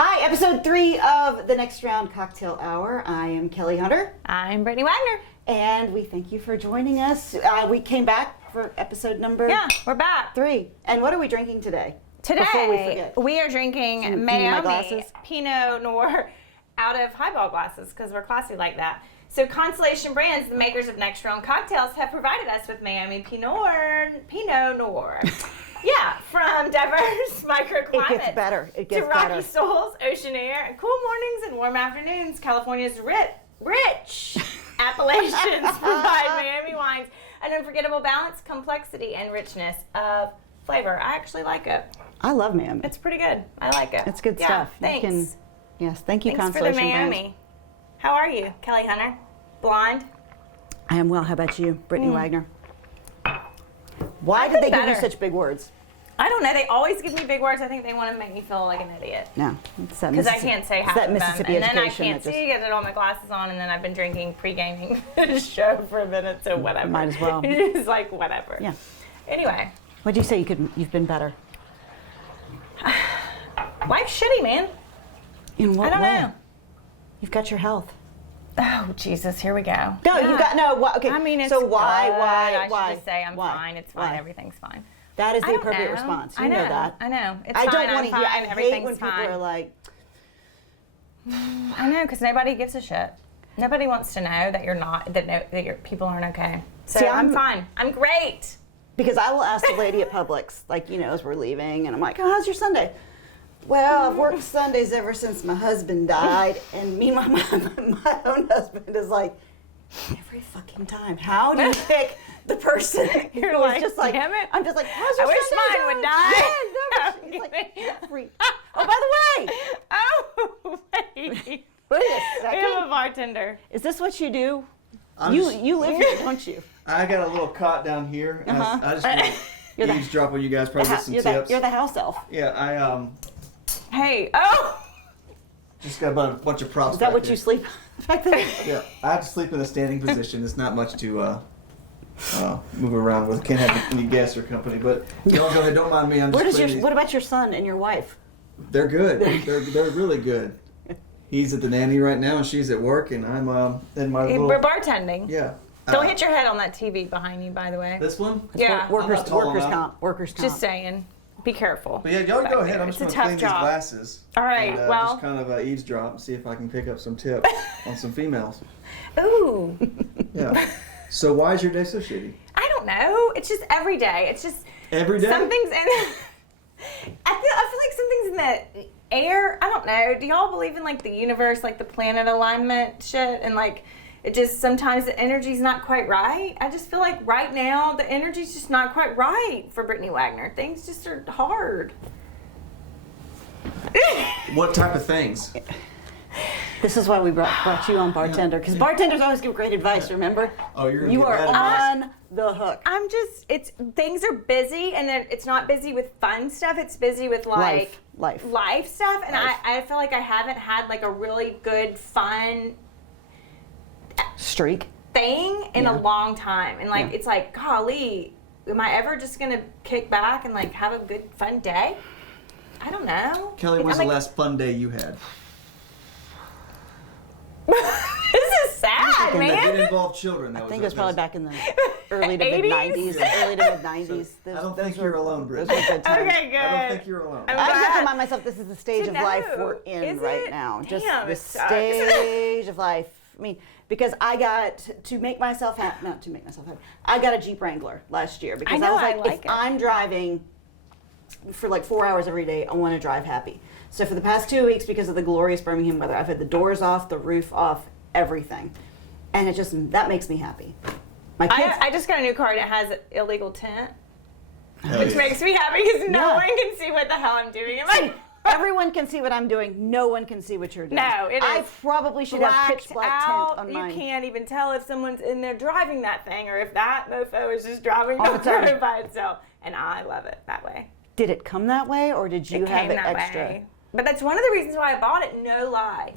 Hi, episode 3 of the Next Round Cocktail Hour. I am Kelly Hunter. I'm Brittany Wagner. And we thank you for joining us. We came back for episode number we're back. 3. And what are we drinking today? Today, before we forget. We are drinking my Miami glasses? Pinot Noir out of highball glasses because we're classy like that. So Constellation Brands, the makers of Next Round Cocktails, have provided us with Miami Pinot Noir. Yeah, from diverse microclimates. It gets better. It gets to rocky better. soils, ocean air, and cool mornings and warm afternoons. California's rich appellations provide Miami wines an unforgettable balance, complexity, and richness of flavor. I actually like it. I love Miami. It's pretty good. I like it. It's good Yeah, stuff. Thanks. Yes, thank you, Thanks for the Constellation Miami. Brands. How are you, Kelly Hunter? Blonde? I am well. How about you, Brittany Wagner? Why did they give you such big words? I don't know. They always give me big words. I think they want to make me feel like an idiot. No, it's that Because I Mississippi- can't say it's half that of them. Mississippi And then I education can't that see because I had all my glasses on, and then I've been drinking pre-gaming the show for a minute, so whatever. Might as well. It's like whatever. Yeah. Anyway. What do you say you've been better? Life's shitty, man. In what I don't way? know. You've got your health. Oh, Jesus, here we go. No, Yeah. you've got okay. I mean, it's so good. why? I should just say I'm Why? fine. It's fine. Why? Everything's fine. That is I the don't appropriate know. response. You I know that. I know. It's I fine. don't I'm want to fine. hear. I hate Everything's when people fine. are like, I know, because nobody gives a shit. Nobody wants to know that you're not, that your people aren't okay. So See, I'm fine. I'm great. because I will ask the lady at Publix, like, as we're leaving, and I'm like, oh, how's your Sunday? Well, I've worked Sundays ever since my husband died, and meanwhile, my own husband is like, every fucking time. How do you pick the person? You're who's like, just like, damn it. I'm just like, how's your I wish Sunday mine would going? die. Yeah, no, he's like, every. Oh, by the way, Oh, wait. wait a We second. have a bartender. Is this what you do? I'm You just- live here, don't you? I got a little cot down here. And I just want You're to the- eavesdrop on you guys, probably get some You're tips. the house elf. Yeah, I Hey, oh. just got about a bunch of props. Is that back what here. you sleep back there? Yeah, I have to sleep in a standing position. It's not much to move around with. Can't have any guests or company. But y'all go ahead. Don't mind me. I'm Where just does putting what about your son and your wife? They're good. They're really good. He's at the nanny right now, and she's at work, and I'm in my little. We're bartending. Yeah. Don't hit your head on that TV behind you, by the way. This one. Yeah. Workers I'm not tall enough. comp. Workers comp. Just saying. Be careful. But yeah, y'all go ahead. I'm It's just a going to tough clean job. these glasses. All right, And, well. just kind of eavesdrop and see if I can pick up some tips on some females. Ooh. Yeah. So why is your day so shitty? I don't know. It's just every day. It's just Every day? something's in. I feel like something's in the air. I don't know. Do y'all believe in like the universe, like the planet alignment shit, and like it just sometimes the energy's not quite right? I just feel like right now the energy's just not quite right for Brittany Wagner. Things just are hard. What type of things? This is why we brought you on bartender, because bartenders always give great advice. Remember? Oh, you're gonna You get are bad advice. on the hook. I'm just. Things are busy, and then it's not busy with fun stuff. It's busy with like Life. stuff, and Life. I feel like I haven't had like a really good fun Streak. thing in Yeah. a long time, and like Yeah. it's like, golly, am I ever just gonna kick back and like have a good fun day? I don't know. Kelly, I'm when's like, the last fun day you had? This is sad, And that didn't man. involve children. I think it was probably back in the early to mid 80s? 90s. Early to mid 90s. I don't think you're alone, Those Brittany. were good times. Okay, good. I don't think you're alone. I'm I just have to glad. remind myself this is the stage To of life know. we're in Is right it? now. Just Damn, the it sucks. stage of life. I mean, because I got to make myself happy, not to make myself happy. I got a Jeep Wrangler last year because I know, was I like, like if it. I'm driving for like 4 hours every day, I want to drive happy. So for the past 2 weeks, because of the glorious Birmingham weather, I've had the doors off, the roof off, everything, and that makes me happy. My kids. I just got a new car and it has illegal tint, Hell which yeah. makes me happy because no Yeah. one can see what the hell I'm doing. Everyone can see what I'm doing. No one can see what you're doing. No, it I is probably should have pitch blacked black out. tint on You mine. can't even tell if someone's in there driving that thing or if that mofo is just driving On the its own. road by itself. And I love it that way. Did it come that way, or did you It have came it that extra? way. But that's one of the reasons why I bought it. No lie.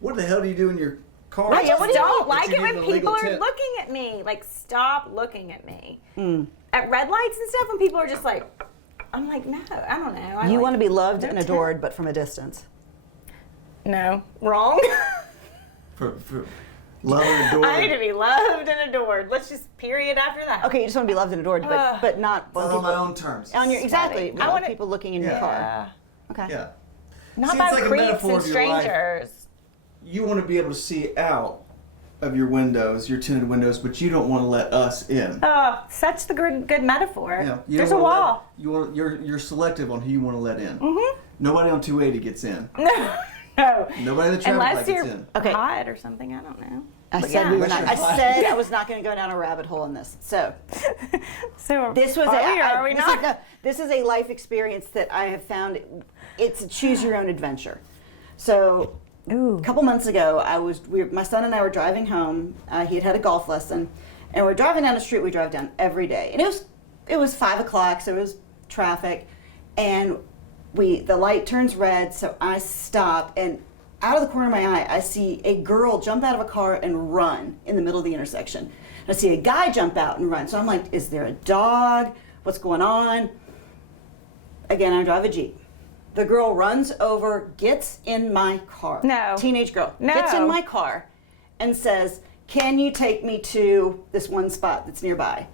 What the hell do you do in your car? I just what do you don't mean? like But it you when need an people illegal are tint. looking at me. Like, stop looking at me. At red lights and stuff, when people are just like, I'm like, no, I don't know. You want to be loved they're and adored, but from a distance. No, wrong. For love and adored. I need to be loved and adored. Let's just period after that. Okay, you just want to be loved and adored, but not on my own terms. on your exactly. I want people looking in your car. Okay. Yeah. Not See, by it's like a creeps metaphor and of your life. strangers. You want to be able to see out of your windows, your tinted windows, but you don't want to let us in. Oh, such the good metaphor. Yeah, you There's don't a wanna wall. You're selective on who you want to let in. Mm-hmm. Nobody on 280 gets in. No. Nobody in the traffic Unless light you're gets in. Okay. hot or something. I don't know. I But said yeah. we were not. I Unless you're said I was not going to go down a rabbit hole in this. So So this was are we not? This is a life experience that I have found. It's a choose your own adventure. So a couple months ago, my son and I were driving home. He had a golf lesson, and we're driving down the street. We drive down every day, and it was 5 o'clock, so it was traffic, and the light turns red, so I stop, and out of the corner of my eye, I see a girl jump out of a car and run in the middle of the intersection. And I see a guy jump out and run. So I'm like, is there a dog? What's going on? Again, I drive a Jeep. The girl runs over, gets in my car. No. Teenage girl. No. Gets in my car and says, can you take me to this one spot that's nearby?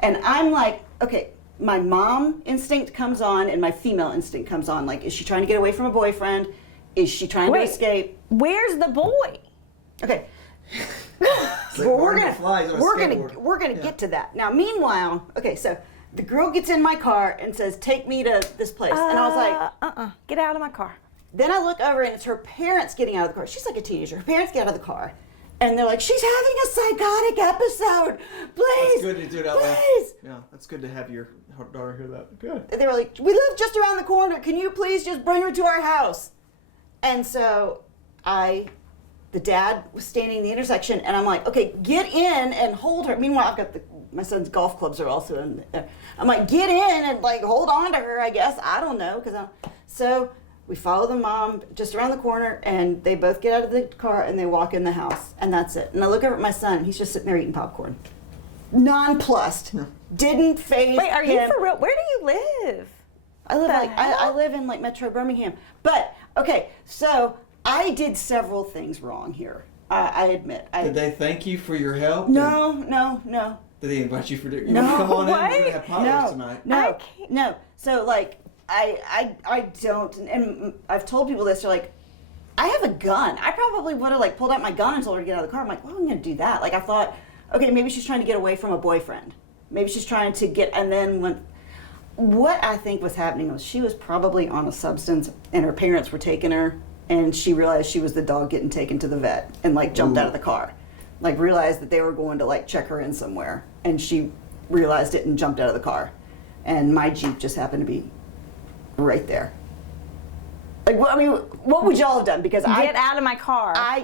And I'm like, okay, my mom instinct comes on and my female instinct comes on. Like, is she trying to get away from a boyfriend? Is she trying to escape? Where's the boy? Okay. It's like Well, Barney McFly's on a skateboard. we're gonna get to that. Now, meanwhile, okay, so the girl gets in my car and says, take me to this place. And I was like, Get out of my car. then I look over and it's her parents getting out of the car. She's like a teenager. Her parents get out of the car. And they're like, she's having a psychotic episode. Please. It's good to do it out loud. Please. Yeah, that's good to have your daughter hear that. Good. They were like, we live just around the corner. Can you please just bring her to our house? And so the dad was standing in the intersection, and I'm like, okay, get in and hold her. Meanwhile, I've got my son's golf clubs are also in there. I'm like, get in and like hold on to her, I guess. I don't know. So we follow the mom just around the corner, and they both get out of the car and they walk in the house, and that's it. And I look over at my son, and he's just sitting there eating popcorn. Nonplussed. Didn't phase Wait, are you him. for real? Where do you live? I live The I hell? live in like Metro Birmingham. But okay, so I did several things wrong here. I admit. Did they thank you for your help? No. Did they invite you for dinner? No. Come on in. We're What? gonna have potlucks tonight. I No. can't- No. So like I don't, and I've told people this. They're like, I have a gun. I probably would have like pulled out my gun and told her to get out of the car. I'm like, well, I'm gonna do that. Like I thought, okay, maybe she's trying to get away from a boyfriend. Maybe she's trying to get, and then what I think was happening was she was probably on a substance and her parents were taking her and she realized she was the dog getting taken to the vet and like jumped out of the car. Like realized that they were going to like check her in somewhere and she realized it and jumped out of the car. And my Jeep just happened to be right there. Like, I mean, what would y'all have done? Because Get out of my car. I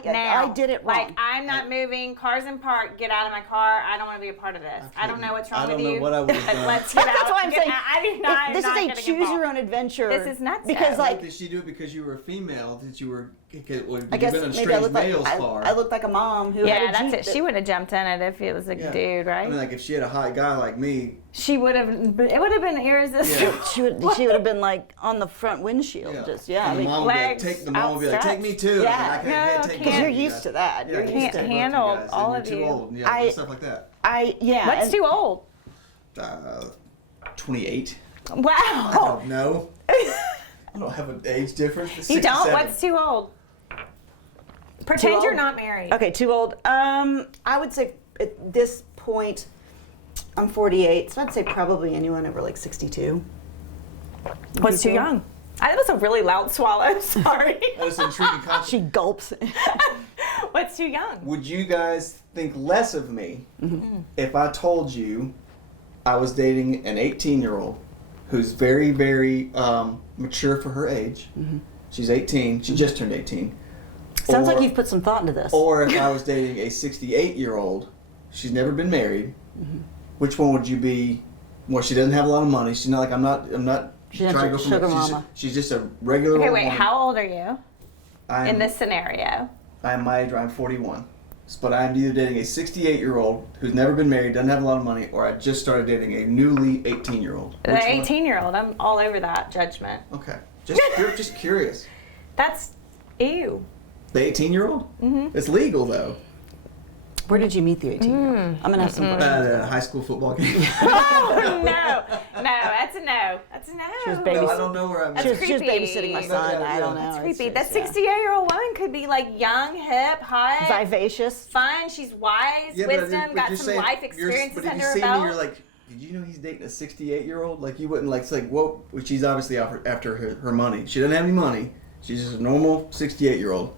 did it wrong. Like, I'm not moving. Car's in park. Get out of my car. I don't want to be a part of this. I don't know what's wrong with you. I don't know what I would have done. Let's get out. That's why I'm saying I do not. this I'm is not a gonna get choose your own involved. adventure. This is nuts. Because like Did she do it because you were a female? Did you were? Well, I guess you've been in a maybe I strange looked like males bar. I looked like a mom who had Yeah, a that's Jeep it. She wouldn't have jumped in it if it was a Yeah. dude, right? I mean, like if she had a hot guy like me. She would have. It would have been irresistible. Yeah. she would have been like on the front windshield. Yeah. Just yeah. I And the mean, mom would be like, legs take the mom would be like, take me too. Yeah. I can't No, take because can't. you're you used guys. to that. Yeah, You're you're used used to to it. handle both you guys, all and of you're you. too old. Yeah, stuff like that. Yeah. What's and- too old? 28. I Wow. don't know. I don't have an age difference. It's You don't? 67. What's too old? Pretend Too you're old? not married. Okay, too old. I would say at this point, I'm 48, so I'd say probably anyone over like 62. What's too young? That was a really loud swallow. Sorry. That was an intriguing concept. She gulps. What's too young? Would you guys think less of me if I told you I was dating an 18-year-old who's very, very mature for her age? She's 18. She just turned 18. Sounds Or- like you've put some thought into this. Or if I was dating a 68-year-old, she's never been married. Which one would you be? Well, she doesn't have a lot of money. She's not like I'm not She has trying to a go from. sugar She's, mama. she's just a regular. Okay, old wait. woman. How old are you I'm, in this scenario? I'm my age. I'm 41. but I'm either dating a 68-year-old who's never been married, doesn't have a lot of money, or I just started dating a newly 18-year-old. The 18-year-old, I'm all over that judgment. Okay. Just curious. That's ew. The 18-year-old? Mm-hmm. It's legal, though. Where did you meet the 18-year-old? I'm gonna have some questions. At a high school football game. Oh no, that's a no. That's a no. She was No, I don't know where I met That's her. She was creepy. babysitting my son. Yeah, I don't yeah. know. That's creepy. It's That just, 68-year-old woman could be like young, hip, hot, vivacious. fun. She's wise, wisdom, got some life experiences under her But if you see belt. me, you're like, did you know he's dating a 68-year-old? Like, you wouldn't like, it's like, whoa. She's obviously after her money. She doesn't have any money. She's just a normal 68-year-old.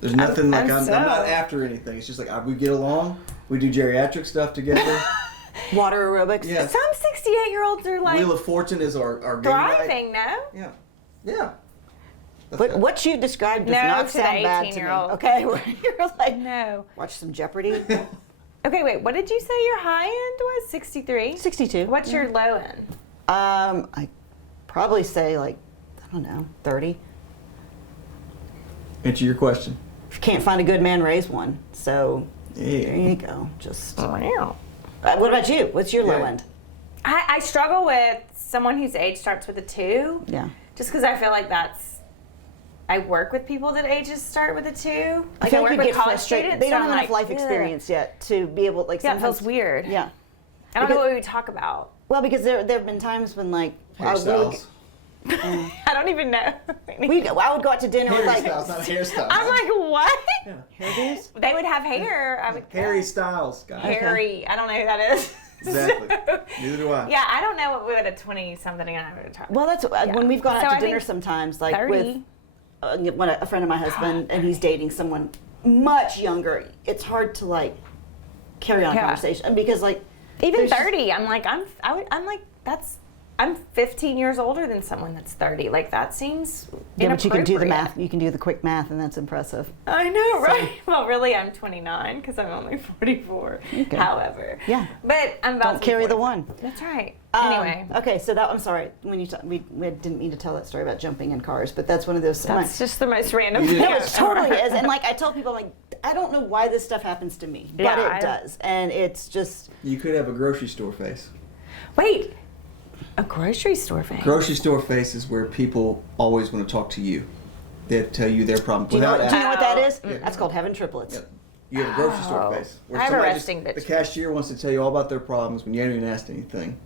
There's nothing like, I'm not after anything. It's just like, we get along. We do geriatric stuff together. Water aerobics. Yeah. Some 68-year-olds are like Wheel of Fortune is our game night. thriving, no? Yeah. Yeah. But what you described does No not to the sound bad to me. 18-year-old. Okay, where you're like, No. watch some Jeopardy. Okay, wait. What did you say your high end was? 63? 62. What's your low end? I probably say like, I don't know, 30. Answer your question. If you can't find a good man, raise one. So there Yeah. you go. Just. Wow. What about you? What's your low Yeah. end? I struggle with someone whose age starts with a 2. Yeah. Just because I feel like I work with people that ages start with a 2. I feel work like you with get college frustrated. students. They so don't I'm have enough like, life ugh. experience yet to be able like. Yeah, it sometimes, feels weird. Yeah. I don't know Because- what we talk about. Well, because there have been times when like Hairstyles. I don't even know. I would go out to dinner with like Hairstyles, not hairstyles. I'm like, what? Yeah. hairdos. They would have hair. I would Harry guess. Styles, guys. Harry. I don't know who that is. Exactly. Neither do I. Yeah, I don't know what a 20-something and I would talk. Well, that's when we've gone So out I to dinner think sometimes, like 30. with a friend of my husband, and he's dating someone much younger. It's hard to like carry on a Yeah. conversation because like Even there's just- 30, I'm like, I'm 15 years older than someone that's 30. Like that seems Yeah, but you can do the inappropriate. math. You can do the quick math, and that's impressive. I know, right? Well, really, I'm 29 because I'm only 44. Okay. However, Yeah. but I'm about Don't to be carry the 45. one. That's right. Um, Anyway, Okay, so that I'm sorry when you we didn't mean to tell that story about jumping in cars, but that's one of those. that's just the most random You thing. did. No, I've it ever totally heard. is, and like I tell people, I'm like I don't know why this stuff happens to me, but Yeah, it does, and it's just. You could have a grocery store face. Wait, a grocery store thing. Grocery store face is where people always want to talk to you. They tell you their problem. Do you know what that is? Yeah. That's called having triplets. Yeah. You have a grocery store Oh. face. I have a somebody resting bitch the cashier wants to tell you all about their problems when you haven't even asked anything.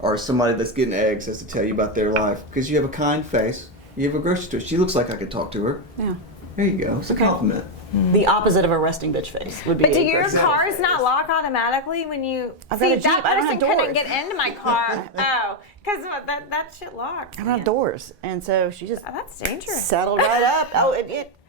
Or somebody that's getting eggs has to tell you about their life. Because you have a kind face. You have a grocery store. She looks like I could talk to her. Yeah. There you go. It's a compliment. The opposite of a resting bitch face would be. But do a your grocery- cars not lock automatically when you I've got see a Jeep. that I don't person have couldn't doors. get into my car? Oh, because that shit locks. I don't have man. doors, and so she just Oh, that's dangerous. settled right up. Oh,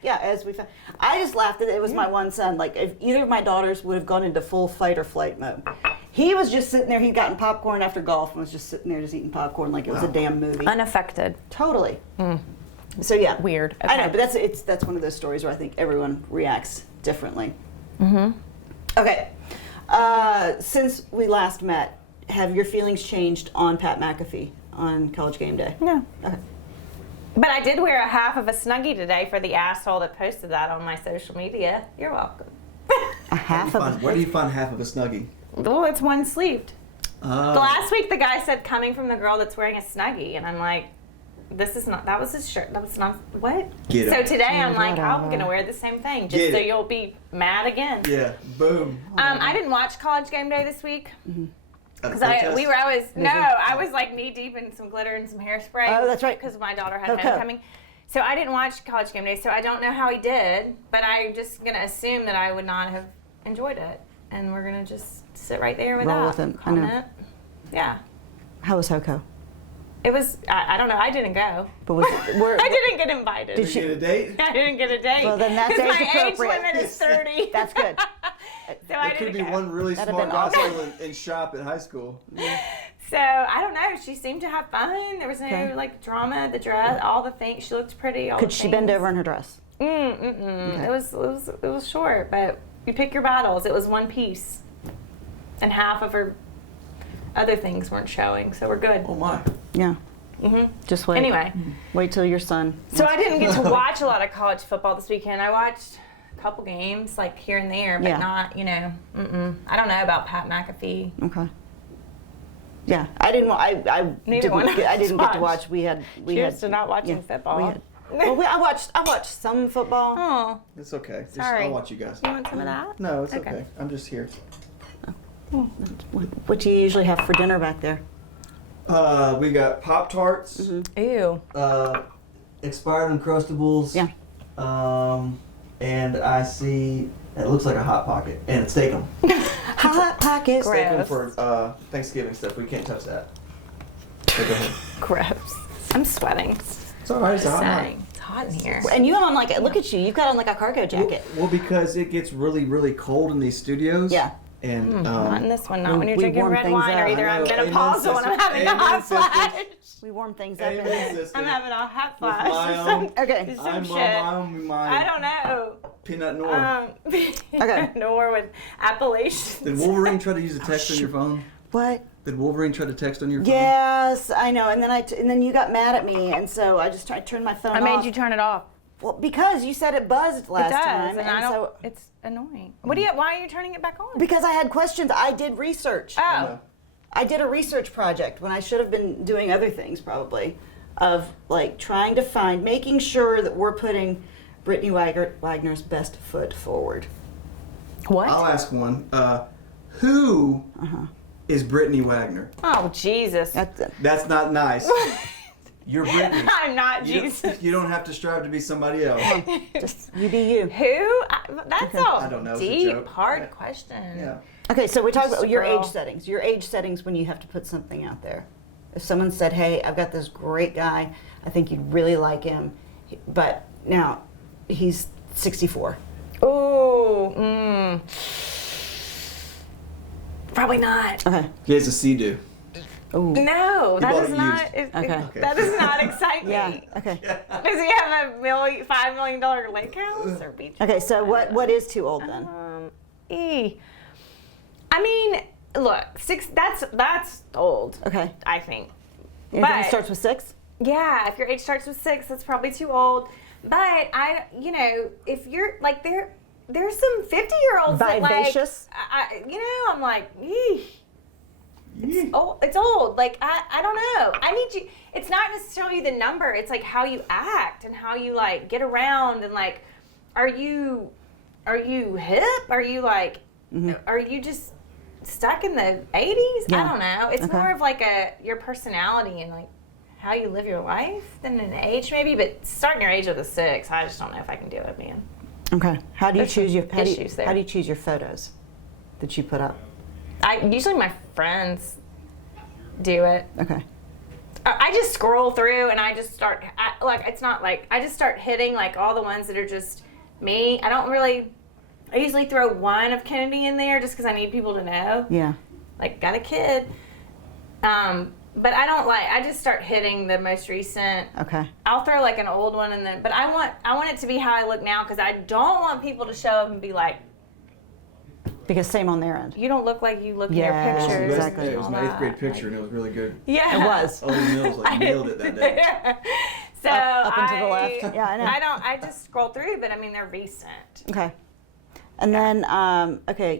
yeah. As we found, I just laughed at it. It was my one son. Like if either of my daughters would have gone into full fight or flight mode, he was just sitting there. He'd gotten popcorn after golf and was just sitting there just eating popcorn like it was a damn movie. Unaffected. Totally. So yeah, Weird. I know, Okay. but that's one of those stories where I think everyone reacts differently. Mm-hmm. Okay. Since we last met, have your feelings changed on Pat McAfee on College Game Day? No. Okay. But I did wear a half of a Snuggie today for the asshole that posted that on my social media. You're welcome. A half of Where do you find half of a Snuggie? Well, it's one sleeved. Oh. Last week the guy said coming from the girl that's wearing a Snuggie, and I'm like, this is not, that was his shirt. That was not, what? Get So it. today I'm like, I'm whatever. going to wear the same thing just Get so it. you'll be mad again. Yeah. Boom. I didn't watch College Game Day this week. At a Because protest? I was like knee deep in some glitter and some hairspray. Oh, that's right. Because my daughter had Okay. homecoming. So I didn't watch College Game Day, so I don't know how he did, but I'm just going to assume that I would not have enjoyed it. And we're going to just sit right there with Roll that with it. I know. comment. Yeah. How was Hoko? It was, I don't know, I didn't go. But was it, I didn't get invited. Did Did you get a date? I didn't get a date. Well, then that's Because my age age appropriate. limit is 30. That's good. So I There could didn't be go. one really That'd smart have guy been still in shop at high school. So I don't know. She seemed to have fun. There was no Okay. like drama. The dress, all the things. She looked pretty. All Could the she bend things. over in her dress? Okay. Okay. It was short, but you pick your battles. It was one piece, and half of her other things weren't showing. So we're good. Oh my. Yeah. Just wait. Anyway, Wait till your son. so I didn't get to watch a lot of college football this weekend. I watched couple games, like here and there, but Yeah. not, you know, I don't know about Pat McAfee. Okay. Yeah, I didn't. I Neither one of I didn't us get to watch. We had. Cheers to not watching football. I watched some football. Oh, It's okay. Just, Sorry. I'll watch you guys. you want some of that? No, it's Okay. okay. I'm just here. What do you usually have for dinner back there? We got Pop-Tarts, Ew. expired Uncrustables. Yeah. And I see, it looks like a Hot Pocket. And a Steak 'em. Hot Pockets. Great. Steak 'em for Thanksgiving stuff. We can't touch that. So go ahead. Gross. I'm sweating. It's all right. It's hot. Dang. It's hot in here. And you have on like look at you. You've got on like a cargo jacket. Well, because it gets really, really cold in these studios. Yeah. And Not in this one. Not when you're we drinking warm red things wine, or up. either I I'm know. menopausal Amen, when I'm having a sister. hot Amen, flash. We warm things up. Amen, sister. I'm having a hot With flash. my own, Okay. Some I'm shit. on my I don't know. peanut nor. Okay. Nor with Appalachians. Did Wolverine try to use a text on your phone? What? Did Wolverine try to text on your phone? Yes, I know. And then you got mad at me, and so I just turned my phone I off. made you turn it off. Well, because you said it buzzed last It does, time, and I don't. so It's annoying. Why are you turning it back on? because I had questions, I did research. Oh, I did a research project when I should have been doing other things probably, of like trying to find, making sure that we're putting Brittany Wagner's best foot forward. what? I'll ask one. Who is Brittany Wagner? Oh, Jesus. That's it. That's not nice. You're Brittany. I'm not You Jesus. don't, you don't have to strive to be somebody else. Just you be you. Who? That's all I don't know, it's a deep, joke. hard Yeah. question. Yeah. Okay, so we talked about your Girl. age settings. Your age settings when you have to put something out there. If someone said, "Hey, I've got this great guy. I think you'd really like him," but now he's 64. Ooh, probably not. Okay. He has a Sea-Doo. Ooh. No, that bought does it not. used. Okay. That does not excite me. Yeah. Okay. Does he have a $5 million lake house or beach? Okay. So what is too old then? I mean, look, 6. That's old. Okay. I think. Anything But- that starts with 6? Yeah, if your age starts with 6, that's probably too old. But if you're like there's some 50-year-olds that like, Vivacious? I'm like, eesh. It's old. Like I don't know. I need you. It's not necessarily the number. It's like how you act and how you like get around and like, are you hip? Are you like, are you just stuck in the 80s? Yeah. I don't know. It's Okay. more of like your personality and like how you live your life than an age maybe. But starting your age with a 6, I just don't know if I can do it, man. Okay. How do you There's choose some your issues there. how do you choose your photos that you put up? Usually my friends do it. Okay. I just scroll through and I just start it's not like I just start hitting like all the ones that are just me. I usually throw one of Kennedy in there just because I need people to know. Yeah. Like got a kid. But I just start hitting the most recent. Okay. I'll throw like an old one and then but I want it to be how I look now because I don't want people to show up and be like, Because same on their end. you don't look like you look in your Yeah, pictures. exactly. It was my 8th grade picture and it was really good. Yeah. It was. Ollie Mills nailed it that day. So Up and to the left. Yeah, I know. I just scroll through, but I mean they're recent. Okay. And then,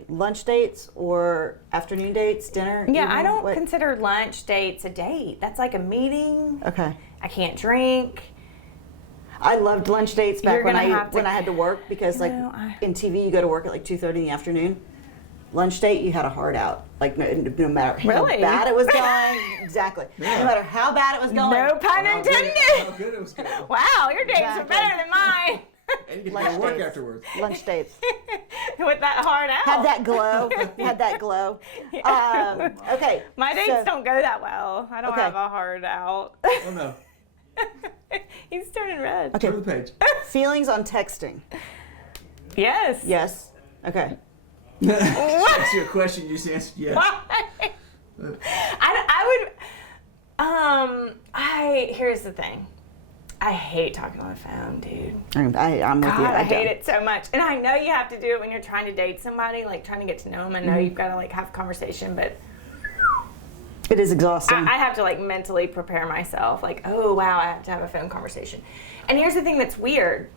lunch dates or afternoon dates, dinner? Yeah, evening? I don't What? consider lunch dates a date. That's like a meeting. Okay. I can't drink. I loved lunch dates back You're when gonna have to- I had to work because in TV you go to work at like 2:30 in the afternoon. Lunch date you had a hard out. Like no matter how Really? bad it was going. Exactly. Yeah. No matter how bad it was going. No pun How intended. good it was good. Wow, your dates are Exactly. better than mine. And you get to Lunch go to work dates. afterwards. Lunch dates. With that hard out. Had that glow. Had that glow. Okay. My dates so- don't go that well. I don't Okay. have a hard out. Oh no. He's turning red. Okay. Turn the page. Feelings on texting. Yes. Yes. Okay. Ask you a question, you just answered yes. Here's the thing. I hate talking on the phone, dude. I'm with God, you. I hate it so much. And I know you have to do it when you're trying to date somebody, like trying to get to know them. I know you've got to like have a conversation, but It is exhausting. I have to like mentally prepare myself. Like, oh wow, I have to have a phone conversation. And here's the thing that's weird.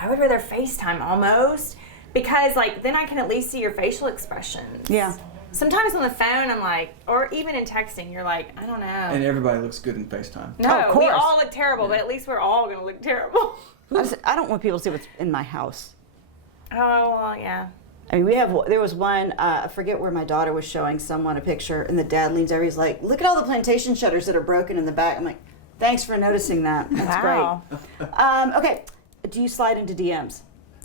I would rather FaceTime almost, because like then I can at least see your facial expressions. Yeah. Sometimes on the phone, I'm like, or even in texting, you're like, I don't know. And everybody looks good in FaceTime. No, of we course. all look terrible, but at least we're all gonna look terrible. I don't want people to see what's in my house. Oh, well, yeah. I mean, there was one, I forget where my daughter was showing someone a picture, and the dad leans over, he's like, look at all the plantation shutters that are broken in the back. I'm like, thanks for noticing that. That's Wow. great. Okay, do you slide into DMs?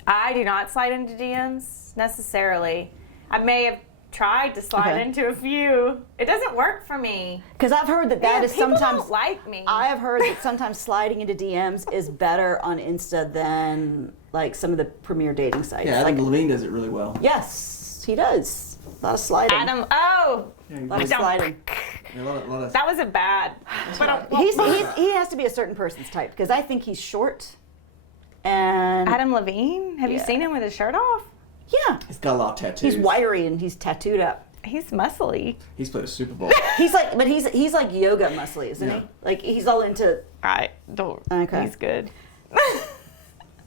I do not slide into DMs necessarily. I may have tried to slide into a few. It doesn't work for me. Because I've heard that is people sometimes, don't like me. I have heard that sometimes sliding into DMs is better on Insta than like some of the premier dating sites. Yeah, I like, think Levine does it really well. yes, he does. A lot of sliding. Adam, A lot of sliding. Yeah, a lot of That was a bad. But He has to be a certain person's type because I think he's short. And Adam Levine? Have you Yeah. seen him with his shirt off? yeah, He's got a lot of tattoos. he's wiry and he's tattooed up. He's muscly. He's played a Super Bowl. He's like, but he's like yoga muscly, isn't Yeah. he? Like he's all into. I don't. Okay. He's good.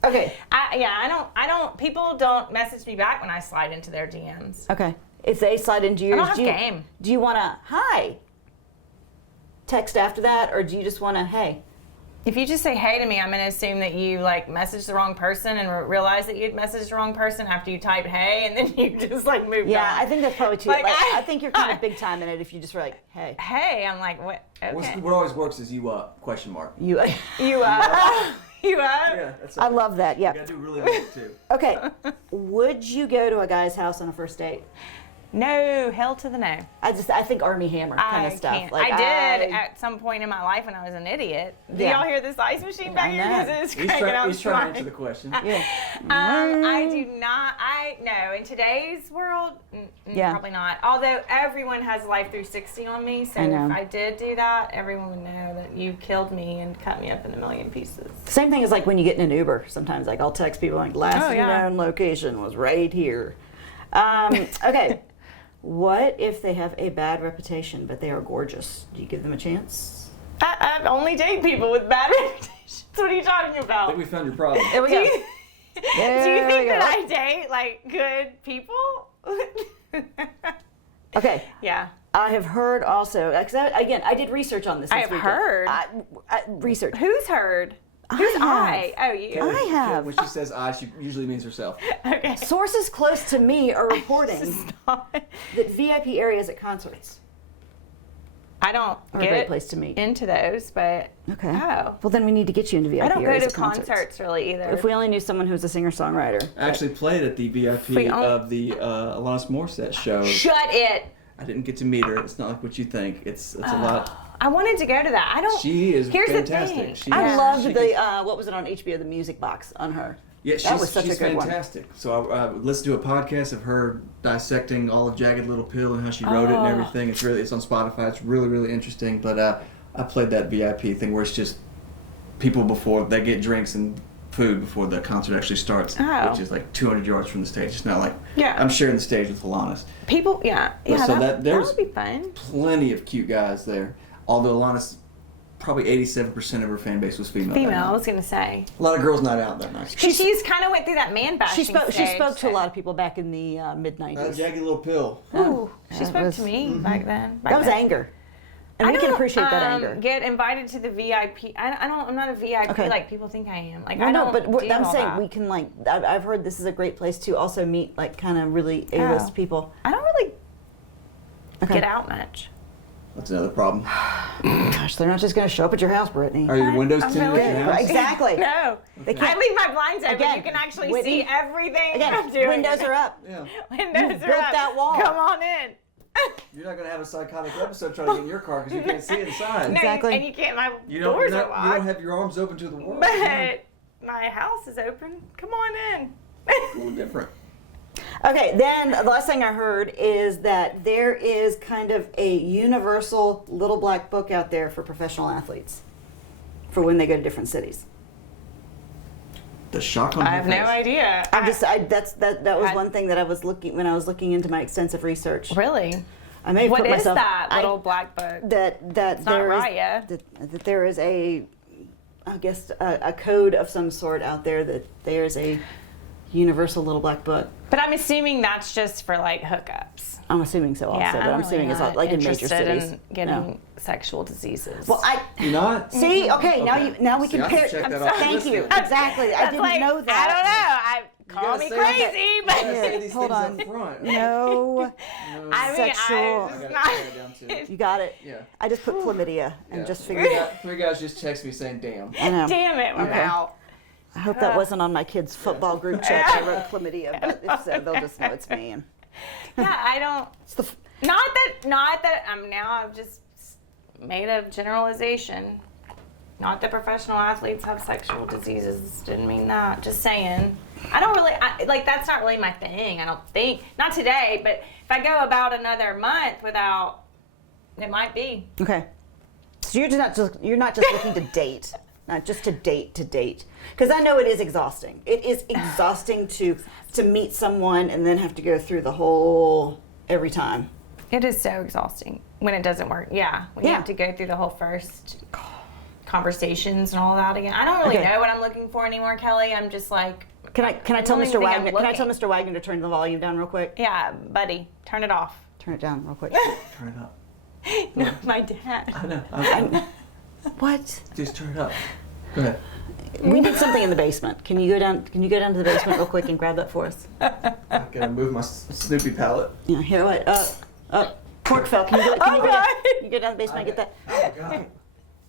Okay, I don't. People don't message me back when I slide into their DMs. okay. If they slide into yours, don't have do you, game. do you want to hi? Text after that, or do you just want to hey? If you just say hey to me, I'm gonna assume that you like messaged the wrong person and realize that you'd messaged the wrong person after you typed hey, and then you just like moved Yeah, on. I think that's probably too. Like, I think you're kind of big time in it if you just were like hey. Hey, I'm like what? Okay. What always works is you question mark. You. You up? You up? Yeah, that's I love that. Yeah. You gotta do really well too. Okay. Would you go to a guy's house on a first date? No, hell to the no. I think Army Hammer kind of stuff. Can't. Like I did at some point in my life when I was an idiot. Do Yeah. y'all hear this ice machine back I here? know. Because it's He's cranking out trying to swine. answer the question. Yeah. I do not. No, in today's world, Yeah. probably not. Although everyone has Life 360 on me, so I know. if I did do that, everyone would know that you killed me and cut me up in a million pieces. Same thing as like when you get in an Uber. Sometimes like I'll text people like last Oh, yeah. known location was right here. Okay. What if they have a bad reputation but they are gorgeous? Do you give them a chance? I only date people with bad reputations. What are you talking I about? think we found your problem. There we Do go. you, do you There we think go. that I date like good people? Okay. Yeah. I have heard also, because I did research on this. I this have weekend. heard. Research. Who's heard? Who's have. I? Oh, you. I have. When she says I, she usually means herself. Okay. Sources close to me are reporting Stop. that VIP areas at concerts I don't are a great get place to meet. into those, but Okay. oh. Well, then we need to get you into VIP I don't go areas to at concerts. really either. If we only knew someone who's a singer-songwriter. I actually played at the VIP We all- of the Alanis Morissette show. Shut it. I didn't get to meet her. It's not like what you think. It's a lot. I wanted to go to that. I don't. She is Here's fantastic. the thing. She- I Yeah. loved She the what was it on HBO? The Music Box on her. Yeah, That was such she's a good one. fantastic. So I listened to a podcast of her dissecting all of Jagged Little Pill and how she wrote it and everything. It's on Spotify. It's really interesting. But I played that VIP thing where it's just people before they get drinks and food before the concert actually starts, Oh. which is like 200 yards from the stage. It's not like Yeah. I'm sharing the stage with Alanis. People. Yeah. Yeah. so that there's would be fun. plenty of cute guys there. Although Alanis, probably 87% of her fan base was female. Female. that I night. was gonna say. A lot of girls not out that night. She's kind of went through that man bashing. She spoke to a so- lot of people back in the mid-90s. Jagged Little Pill. Ooh, she That spoke was- to me back then. That was anger. And we can appreciate that anger. Get invited to the VIP. I'm not a VIP Okay. like people think I am. Like I I know, don't. but do I'm all saying that. we can like. I've heard this is a great place to also meet like kind of really A-list Oh. people. I don't really Okay. get out much. That's another problem. Gosh, they're not just going to show up at your house, Brittany. Are your windows I'm tinted really- at your house? Exactly. No, They I can't. leave my blinds open. Again, You can actually Whitney- see everything Again, I'm doing. windows are up. Yeah. Windows are built up. that wall. Come on in. You're not going to have a psychotic episode trying to get in your car because you can't see inside. No, Exactly. and you can't. My You don't, doors you're are not, you locked. don't have your arms open to the world. But my house is open. Come on in. It's a little different. Okay, then the last thing I heard is that there is kind of a universal little black book out there for professional athletes for when they go to different cities. The shock on I her have no face. idea. That was I- one thing that I was looking when I was looking into my extensive research. Really? I may have What put is myself that little black book? that not there is Raya. that there is a I guess, a code of some sort out there that there's a universal little black book. But I'm assuming that's just for like hookups. I'm assuming so also, but I'm assuming it's like in major cities. In getting sexual diseases. Well, You're not? see, okay, Okay. now we See, can I have pair. to check that off the Thank list you. then. Exactly. I That's didn't like, know that. Call me say crazy, but Say these Hold things on. up front. No, I mean, Sexual- I it's got not. it down too. you got it. Yeah. I just put chlamydia and Yeah. just figured it out. Three guys just text me saying, damn. I know. Damn it, we're Okay. out. I hope that wasn't on my kids' football group chat. I wrote chlamydia, but if so, they'll just know it's me. And Yeah, I don't. it's the Not that. Now I've just made a generalization. Not that professional athletes have sexual diseases. Didn't mean that. Just saying. I don't really like. That's not really my thing. I don't think. Not today, but if I go about another month without, it might be. okay. So you're not just looking to date, not just to date, because I know it is exhausting. It is exhausting to meet someone and then have to go through the whole every time. It is so exhausting when it doesn't work. Yeah, when you Yeah. have to go through the whole first conversations and all that again. I don't really Okay. know what I'm looking for anymore, Kelly. I'm just like. Can I tell don't Mr. even think I'm Wagner? Can I tell looking. Mr. Wagner to turn the volume down real quick? Yeah, buddy, turn it off. Turn it down real quick. Turn it up. No, my dad. I know. I'm, What? just turn it up. Go ahead. We need something in the basement. Can you go down? Can you go down to the basement real quick and grab that for us? I gotta move my Snoopy palette. Yeah. Here, wait. Pork fell. Can you go? Can you go down? You go down to the basement and get that. Oh, God.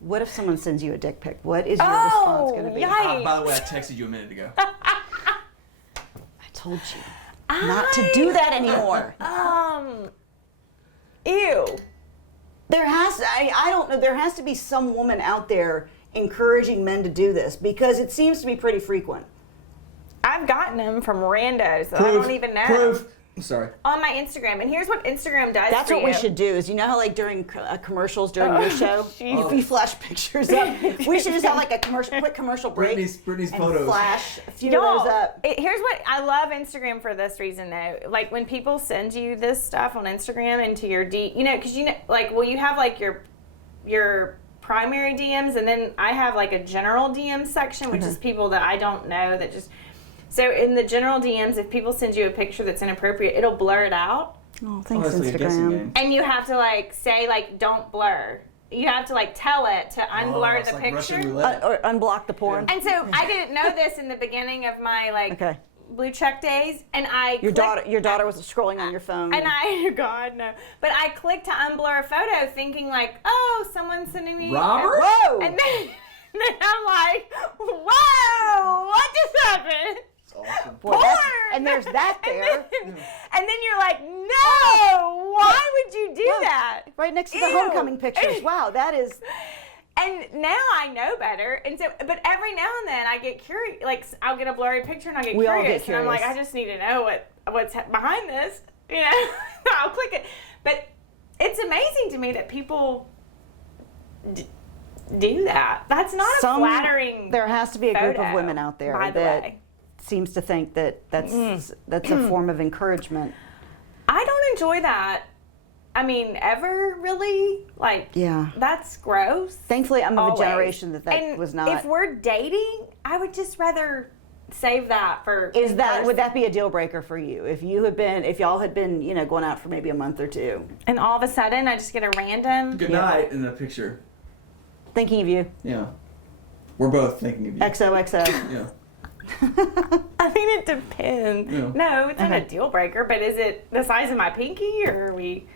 What if someone sends you a dick pic? What is your response going to be? yikes. By the way, I texted you a minute ago. I told you not to do that anymore. Ew. I don't know. There has to be some woman out there encouraging men to do this because it seems to be pretty frequent. I've gotten them from randos that I don't even know. Proof. I'm sorry. On my Instagram. And here's what Instagram does That's for what you. we should do. Is you know how like during commercials during your show, jeez. if we flash pictures up, we should just have like a quick commercial break. Brittany's and photos. flash a few of Y'all, those up. here's what I love Instagram for this reason though. Like when people send you this stuff on Instagram into your because like you have like your primary DMs and then I have like a general DM section, which is people that I don't know that just. So in the general DMs, if people send you a picture that's inappropriate, it'll blur it out. Oh, thanks, that's like a guessing Instagram. game. And you have to like say like don't blur. You have to like tell it to unblur it's the like Russian picture. roulette. Or unblock the porn. And so I didn't know this in the beginning of my like Okay. blue check days, and I Your clicked- daughter was scrolling on your phone. and God no, but I clicked to unblur a photo, thinking like, oh, someo's sending me. Robert? Whoa! And then I'm like, whoa, what just happened? It's awesome. Boy, that's- Porn! and there's that there. And then you're like, no, why would you do Whoa. that? Right next to the Ew. homecoming pictures. Wow, that is. And now I know better, and so, but every now and then I get curious. Like I'll get a blurry picture and I'll get We all curious, get and I'm like, curious. I just need to know what's behind this. I'll click it. But it's amazing to me that people do that. That's not a flattering. There has to be a group of photo, women out there by the that way. seems to think that that's a form of encouragement. I don't enjoy that. I mean, ever really? Like, Yeah. that's gross. Thankfully, I'm of a Always. generation that And was not. If we're dating, I would just rather save that for. Would that be a deal breaker for you if y'all had been going out for maybe a month or two? And all of a sudden, I just get a random. Good night in the picture. Thinking of you, Yeah. We're both thinking of you. XOXO. Yeah. I mean, it depends. Yeah. No, it's not Okay. a deal breaker, but is it the size of my pinky, or are we?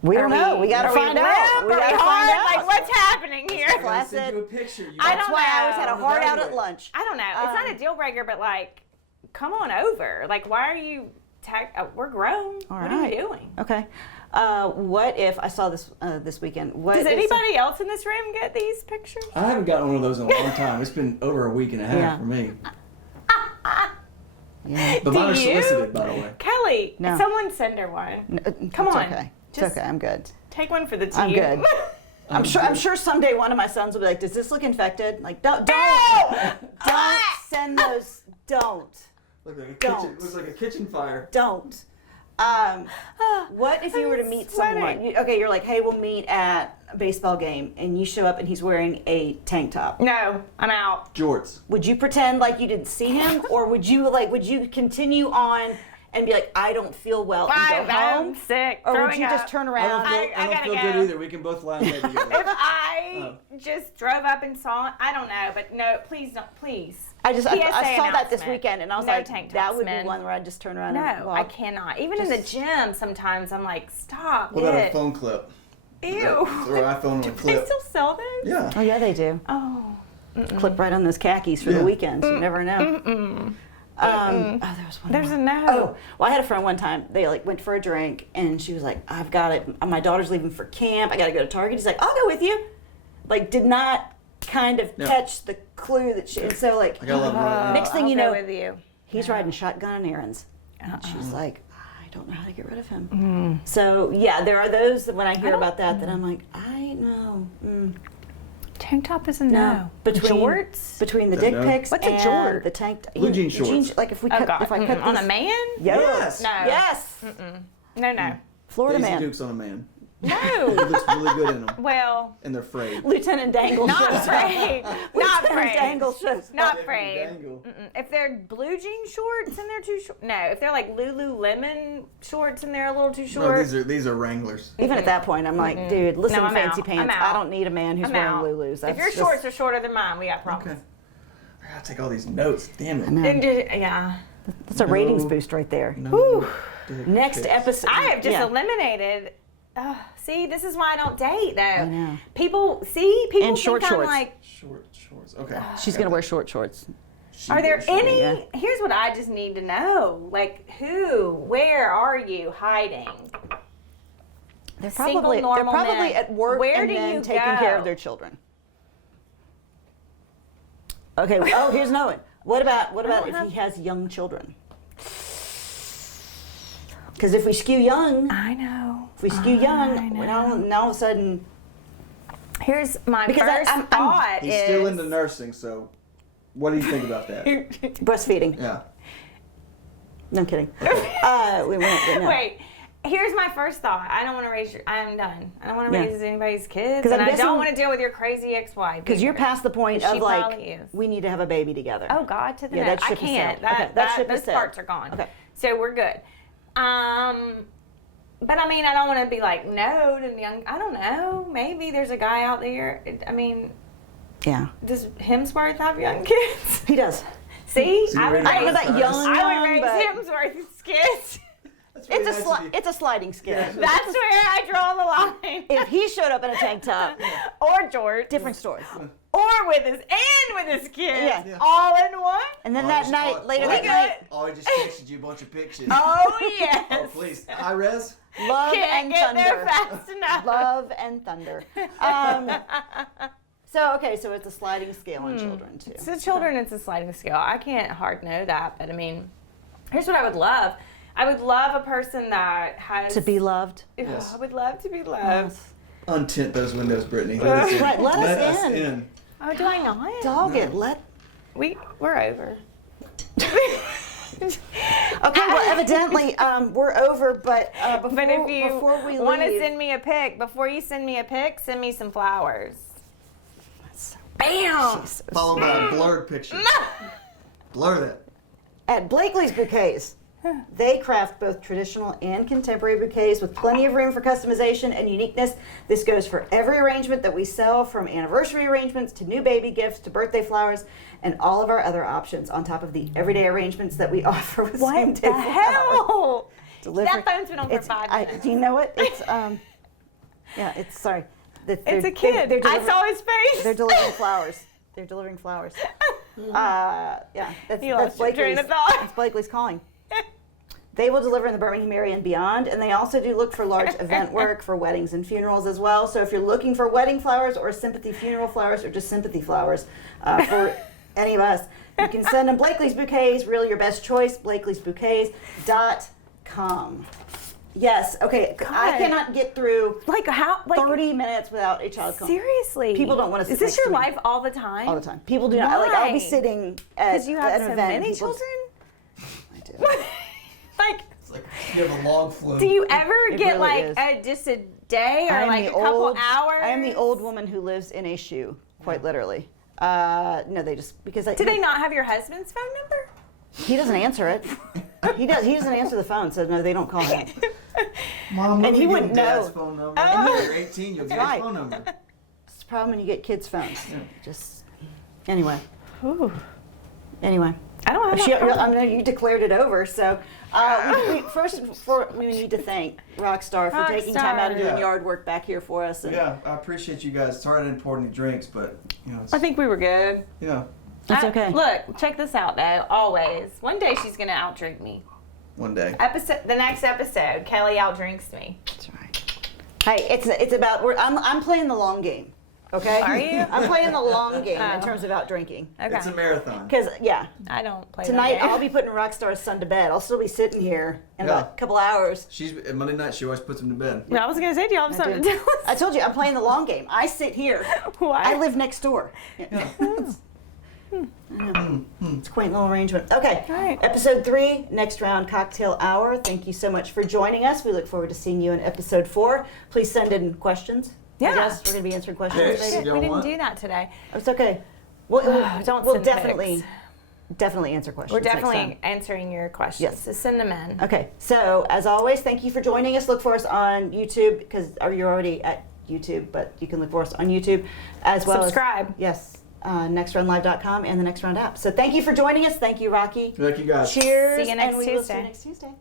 We don't know. We got to are find out. limp? We Are got to hard? find out. Like, what's happening here? I gotta Classic. send you a picture. You I gotta- That's don't why I always know. had a hard out at lunch. I don't know. It's not a deal breaker, but like, come on over. Like, why are you? We're grown. All what right. are you doing? Okay. What if I saw this this weekend? What Does if- anybody else in this room get these pictures? I haven't gotten one of those in a long time. It's been over a week and a half Yeah. for me. Yeah. But mine are Do you? solicited, by the way. Kelly, No. someone send her one. Come It's on. Okay. It's Just- okay. I'm good. Take one for the team. I'm good. I'm good. sure someday one of my sons will be like, "Does this look infected?" Like, don't send those. Don't. Looks like a Don't. kitchen. Looks like a kitchen fire. Don't. What if you were to I'm meet sweating. someone? You're like, hey, we'll meet at a baseball game, and you show up and he's wearing a tank top. No, I'm out. Jorts. Would you pretend like you didn't see him, or would you continue on and be like, I don't feel well, and go home? I'm sick. Or would throwing you up. just turn I around? don't gotta feel go. good either. We can both lie in bed together. If I just drove up and saw it, I don't know, but no, please don't, please. I PSA saw that this announcement. weekend, and I was No like, tank that tops, would men. be one where I'd just turn around and No, walk. I cannot. Even in the gym, sometimes I'm like, stop What about a it. phone clip? Ew. Throw an iPhone on a Do they clip. still sell those? Yeah. Oh, yeah, they do. Oh. Clip right on those khakis for the Yeah. weekend. You never know. There was one There's more. a no. Oh, well, I had a friend one time. They went for a drink, and she was like, "I've got it. My daughter's leaving for camp. I got to go to Target." He's like, "I'll go with you." Like, did not kind of catch the clue that she. And so like, I gotta love running. next thing I'll you go know, with you. he's riding shotgun on errands. And she's like, I don't know how to get rid of him. So yeah, there are those that when I hear about that, I'm like, I know. Tank top is a no. Jorts? Between the Is that dick no? pics What's a and jort? the tank. Blue jean shorts. Like if we Oh cut, God. if I cut On these, a man? Yes. No. Yes. No. Florida Daisy man. Dukes on a man. He No. looks really good in them. Well, And they're frayed. Lieutenant Dangle not shows. afraid. Not Lieutenant afraid. Dangle shows. Not Daisy afraid. Dangle. If they're blue jean shorts and they're too short, no. If they're like Lululemon shorts and they're a little too No, short, these are Wranglers. Even at that point, I'm like, dude, listen, No, I'm fancy out. pants. I'm out. I don't need a man who's I'm wearing out. Lulus. If That's your just- shorts are shorter than mine, we got Okay. problems. I gotta take all these notes. Damn it. know. And yeah, That's a ratings boost right there. No dick Next pics. episode. I have just yeah. eliminated. See, this is why I don't date though. I know. People And think short I'm shorts. like. Shorts. Okay. She's gonna wear short shorts. Are there any? Yeah. Here's what I just need to know. Like, where are you hiding? They're Single, probably normal men. at work Where and do then you taking go? care of their children. Okay. Oh, here's another one. What about if he has young children? Because if we skew young, I know. if we skew young, now all of a sudden, Here's my Because first I'm- thought He's is. still into nursing, so what do you think about that? breastfeeding. Yeah. No, I'm kidding. We won't. No. Wait. Here's my first thought. I don't want to raise I'm done. I don't want to Yeah. raise anybody's kids. 'Cause And I'm I guessing- don't want to deal with your crazy ex-wife. Because you're either. past the point She of like, probably is. we need to have a baby together. Oh God, to the Yeah, no. that I ship has can't. sailed. Okay, that ship has those sailed. parts are gone. Okay. So we're good. But I mean, I don't want to be like no to young. I don't know. Maybe there's a guy out there. I mean, Yeah. does Hemsworth have young kids? He does. See, So I you would raise I don't know raise. about young, I would raise but Hemsworth's kids. That's really nice of you. it's a sliding scale. Yeah. That's where I draw the line. If he showed up in a tank top, Or George. different story. Or with his kids. Yeah. All in one. And then that night, later that night, Oh, I just texted you a bunch of pictures. Oh yes. Oh, please. High res? love Can't and get there thunder. fast enough. Love and thunder. So it's a sliding scale on children too. So children, it's a sliding scale. I can't hard know that, but I mean, here's what I would love. I would love a person that has To be loved. Ugh, Yes. I would love to be loved. Untint those windows, Brittany. Let us in. Right, let us in. in. Oh, do I not? Dog it. Let. We're over. Okay. Well, evidently we're over, but before, But if you before we want to leave, send me a pic, before you send me a pic, send me some flowers. So- Bam! Jesus. Followed by a blurred picture. Blur that. At Blakelee's Bouquets, they craft both traditional and contemporary bouquets with plenty of room for customization and uniqueness. This goes for every arrangement that we sell, from anniversary arrangements to new baby gifts to birthday flowers and all of our other options, on top of the everyday arrangements that we offer with What same-day the flowers. hell? Delivery- That phone's been on for 5 minutes. Do you know what? It's yeah. It's sorry. It's a kid. I saw his face. They're delivering flowers. They're delivering flowers. Yeah, that's You lost your train Blakelee's. of thought. That's Blakelee's calling. They will deliver in the Birmingham area and beyond, and they also do look for large event work for weddings and funerals as well. So if you're looking for wedding flowers or sympathy funeral flowers or just sympathy flowers for any of us, you can send them Blakelee's Bouquets. Really your best choice, blakeleysbouquets.com. Yes, okay. I God. cannot get through Like how? Like 30 minutes without a child calling. seriously? People don't want to sit Is this next your to me. life all the time? All the time. People do not. Like, I'll be Why? sitting at Because you have an so event and many people children. I do. Like It's like You have a log flu. Do you ever get really like just a day or I am like the a couple old- hours? I am the old woman who lives in a shoe, quite literally. No, they just because Do they not have your husband's phone number? he doesn't answer it. He doesn't answer the phone, so no, they don't call him. Mom, And he wouldn't Dad's know. phone number. Oh. When you're 18, you'll get Right. his phone number. It's the problem when you get kids' phones. Yeah. Just anyway. Ooh. Anyway. I don't have She, that phone. I know you declared it over, so first we need to thank Rockstar for taking time out of doing Yeah. yard work back here for us. And Yeah, I appreciate you guys. Sorry I didn't pour any drinks, but you know, it's, I think we were good. yeah, It's okay. Look, check this out though. Always. One day she's gonna outdrink me. one day. The next episode, Kelly outdrinks me. That's right. Hey, it's about I'm playing the long game. Okay. Are you? I'm playing the long game in Oh. terms of out drinking. Okay. It's a marathon. Because I don't play tonight that game. I'll be putting Rockstar's son to bed. I'll still be sitting here in Yeah. about a couple hours. She's Monday night. She always puts him to bed. Well, I was gonna say, do y'all have something to tell us? I told you I'm playing the long game. I sit here. Why? I live next door. It's a quaint little arrangement. Okay. All right. Episode 3, next round cocktail hour. Thank you so much for joining us. We look forward to seeing you in episode 4. Please send in questions. Yeah. Yes, we're going to be answering questions Okay. today. Shit. We Y'all didn't want? do that today. It's okay. We'll Don't send definitely answer questions. We're next definitely time. answering your questions. Yes. So send them in. Okay. So as always, thank you for joining us. Look for us on YouTube because you're already at YouTube, but you can look for us on YouTube as well. Subscribe. Yes. NextRoundLive.com and the Next Round app. So thank you for joining us. Thank you, Rocky. Thank you guys. Cheers. See you next and we will see you Tuesday. next Tuesday.